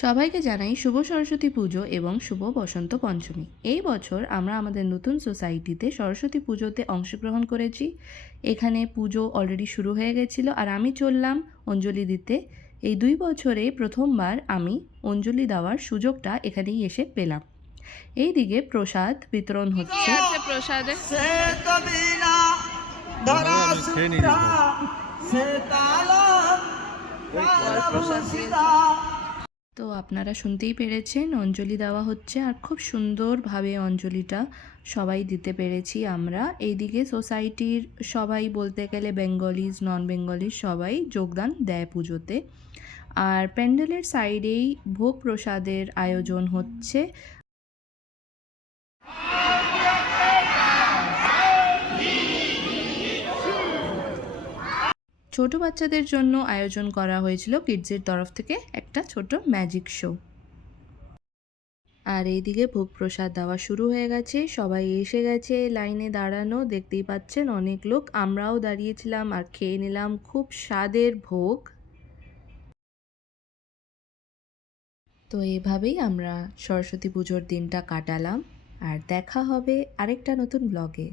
সবাইকে জানাই শুভ সরস্বতী পুজো এবং শুভ বসন্ত পঞ্চমী। এই বছর আমরা আমাদের নতুন সোসাইটিতে সরস্বতী পুজোতে অংশগ্রহণ করেছি। এখানে পুজো অলরেডি শুরু হয়ে গেছিলো আর আমি চললাম অঞ্জলি দিতে। এই 2 বছরে প্রথমবার আমি অঞ্জলি দেওয়ার সুযোগটা এখানেই এসে পেলাম। এইদিকে প্রসাদ বিতরণ হচ্ছে। প্রসাদে তো আপনারা শুনতেই পেরেছেন অঞ্জলি দেওয়া হচ্ছে আর খুব সুন্দরভাবে অঞ্জলিটা সবাই দিতে পেরেছি আমরা। এইদিকে সোসাইটির সবাই বলতে গেলে বেঙ্গলিজ নন বেঙ্গলিজ সবাই যোগদান দেয় পুজোতে। আর প্যান্ডেলের সাইডেই ভোগ প্রসাদের আয়োজন হচ্ছে। ছোট বাচ্চাদের জন্য আয়োজন করা হয়েছিল কিডসের তরফ থেকে একটা ছোট ম্যাজিক শো। আর এইদিকে ভোগ প্রসাদ দেওয়া শুরু হয়ে গেছে, সবাই এসে গেছে লাইনে দাঁড়ানো, দেখতেই পাচ্ছেন অনেক লোক। আমরাও দাঁড়িয়েছিলাম আর খেয়ে নিলাম খুব স্বাদের ভোগ। তো এভাবেই আমরা সরস্বতী পুজোর দিনটা কাটালাম আর দেখা হবে আরেকটা নতুন ব্লগে।